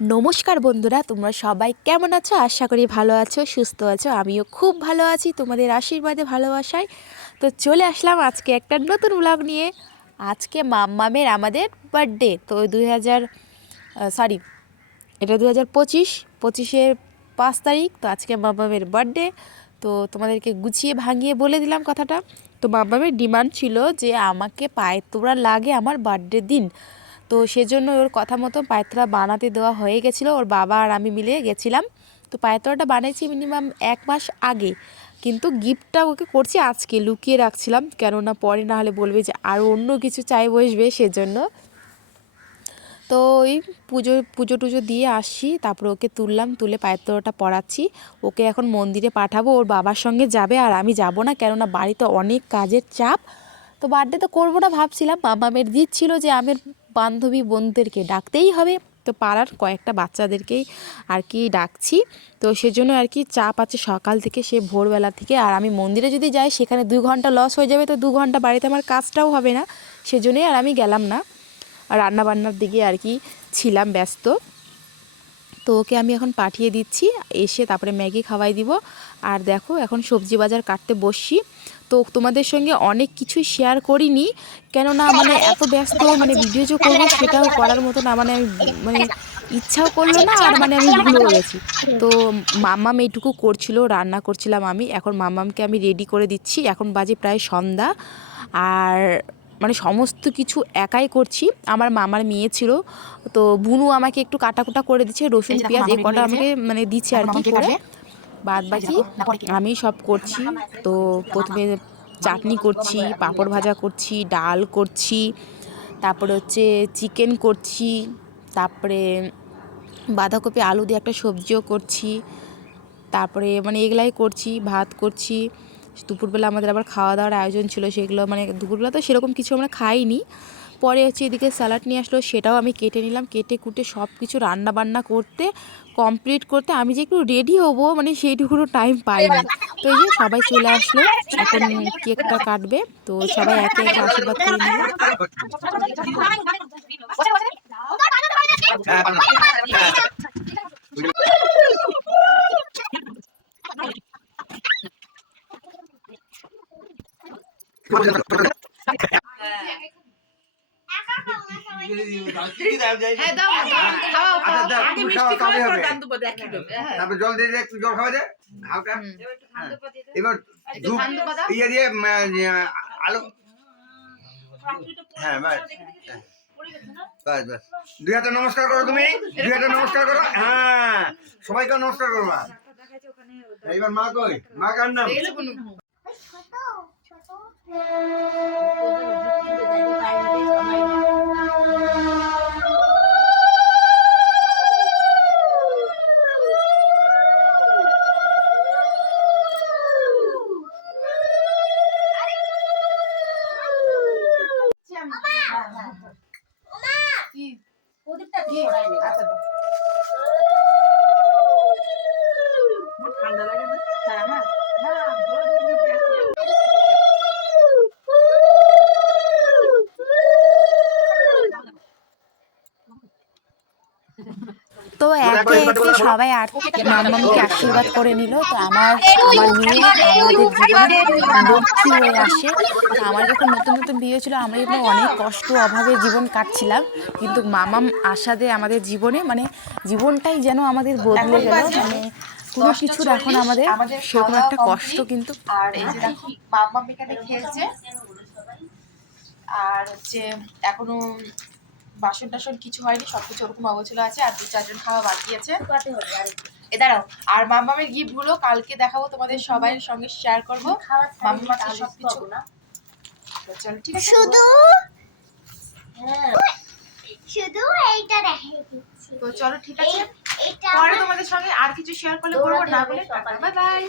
নমস্কার বন্ধুরা, তোমরা সবাই কেমন আছো? আশা করি ভালো আছো, সুস্থ আছো। আমিও খুব ভালো আছি তোমাদের আশীর্বাদে, ভালোবাসায়। তো চলে আসলাম আজকে একটা নতুন ব্লগ নিয়ে। আজকে মাম্মামের আমাদের বার্থডে তো দুই হাজার সরি এটা দু হাজার পঁচিশ, পঁচিশের পাঁচ তারিখ, তো আজকে মাম্মামের বার্থডে তো তোমাদেরকে গুছিয়ে ভাঙিয়ে বলে দিলাম কথাটা। তো মাম্মামের ডিমান্ড ছিল যে আমাকে পায়ের তোড়া লাগে আমার বার্থডে দিন। তো সেজন্য ওর কথা মতো পায়তোড়া বানাতে দেওয়া হয়ে গেছিল। ওর বাবা আর আমি মিলে গেছিলাম। তো পায়তোড়াটা বানিয়েছি মিনিমাম এক মাস আগে। কিন্তু গিফটটা ওকে করছি আজকে, লুকিয়ে রাখছিলাম। কেননা পরে না হলে বলবে যে আরও অন্য কিছু চাই বসবে সেজন্য। তো ওই পুজো পুজো টুজো দিয়ে আসি তারপরে ওকে তুললাম, তুলে পায়ের তোড়াটা পরাচ্ছি। ওকে এখন মন্দিরে পাঠাবো। ওর বাবার সঙ্গে যাবে আর আমি যাব না। কেননা বাড়িতে অনেক কাজের চাপ। তো বার্থডে তো করব না ভাবছিলাম। মামামের জিদ ছিল যে আমার বান্ধবী বন্ধুদেরকে ডাকতেই হবে। তো পাড়ার কয়েকটা বাচ্চাদেরকেই আর কি ডাকছি। তো সেজন্য আর কি চাপ আছে সকাল থেকে সে ভোরবেলা থেকে। আর আমি মন্দিরে যদি যাই, সেখানে দু ঘণ্টা লস হয়ে যাবে। তো দু ঘণ্টা বাড়িতে আমার কাজটাও হবে না। সেজন্যই আর আমি গেলাম না। রান্নাবান্নার দিকে আর কি ছিলাম ব্যস্ত। তো ওকে আমি এখন পাঠিয়ে দিচ্ছি। এসে তারপরে ম্যাগি খাওয়াই দিব। আর দেখো, এখন সবজি বাজার কাটতে বসছি। তো তোমাদের সঙ্গে অনেক কিছুই শেয়ার করিনি। কেননা মানে এত ব্যস্ত মানে ভিডিও যে করব সেটাও করার মতো না মানে আমি মানে ইচ্ছাও করল না, আর মানে আমি ভুলেও গেছি। তো মাম্মাম এইটুকু করছিল, রান্না করছিলাম আমি। এখন মাম্মামকে আমি রেডি করে দিচ্ছি। এখন বাজে প্রায় সন্ধ্যা। আর মানে সমস্ত কিছু একাই করছি। আমার মামার মেয়ে ছিল তো বুনু আমাকে একটু কাটাকুটা করে দিচ্ছে রসুন পেঁয়াজ এই কটা আমাকে মানে দিচ্ছে আর কি করে। বাদ বাকি আমি সব করছি তো প্রথমে চাটনি করছি পাঁপড় ভাজা করছি ডাল করছি তারপরে হচ্ছে চিকেন করছি তারপরে বাঁধাকপি আলু দিয়ে একটা সবজিও করছি তারপরে মানে এগুলাই করছি ভাত করছি দুপুরবেলা আমাদের আবার খাওয়া দাওয়ার আয়োজন ছিল সেগুলো মানে দুপুরবেলা তো সেরকম কিছু আমরা খাইনি। পরে হচ্ছে এদিকে স্যালাড নিয়ে আসলো সেটাও আমি কেটে নিলাম কেটে কুটে সব কিছু রান্না বান্না করতে কমপ্লিট করতে আমি যে একটু রেডি হব মানে সেইটুকুনো টাইম পাই না তো এই যে সবাই চলে আসলো এখন কেকটা কাটবে তো সবাই একে একে আশীর্বাদ করে নিল। হ্যাঁ, তারপর দেবে, হ্যাঁ। তারপর জল দিয়ে একটু জল খাওয়া দে হালকা। হ্যাঁ। এবার ধূপ। ইয়ে দিয়ে ইয়ে, আলু। হ্যাঁ হ্যাঁ। বাস বাস। দুই হাতে নমস্কার করো তুমি। দুই হাতে নমস্কার করো। হ্যাঁ। সবাইকে নমস্কার করবা। এইবার মা কই? মা কার নাম দেখেছ কোনো? কি? কি? আচ্ছা, দাও। আমার ঠান্ডা লাগে না? তাই আমার? তো একে একে সবাই আর মাম্মামকে আশীর্বাদ করে নিল। তো আমার আমার মেয়ে আমাদের জীবনে লক্ষ্মী হয়ে আসে। আমার যখন নতুন নতুন বিয়ে ছিল আমরা এগুলো অনেক কষ্ট অভাবে জীবন কাটছিলাম। কিন্তু মামাম আসাদে আমাদের জীবনে মানে জীবনটাই যেন আমাদের বদলে গেল। মানে কোনো কিছুর এখন আমাদের সেরকম একটা কষ্ট কিন্তু আর এই যে দেখো মাম্মা খেলছে। আর হচ্ছে এখনও বাসন টাসন কিছু হয়নি সবকিছু ওরকম অবস্থা আছে আর দু চারজন খাওয়া বাকি আছে। এ দাঁড়াও আর মাম্মামের গিফটগুলো কালকে দেখাবো তোমাদের সবাই সঙ্গে শেয়ার করব। মাম্মা তো সবকিছু। তো চলো ঠিক আছে। শুধু শুধু এইটা দেখাই দিচ্ছি। তো চলো ঠিক আছে। পরে তোমাদের সঙ্গে আর কিছু শেয়ার করলে করব না বলে বাই বাই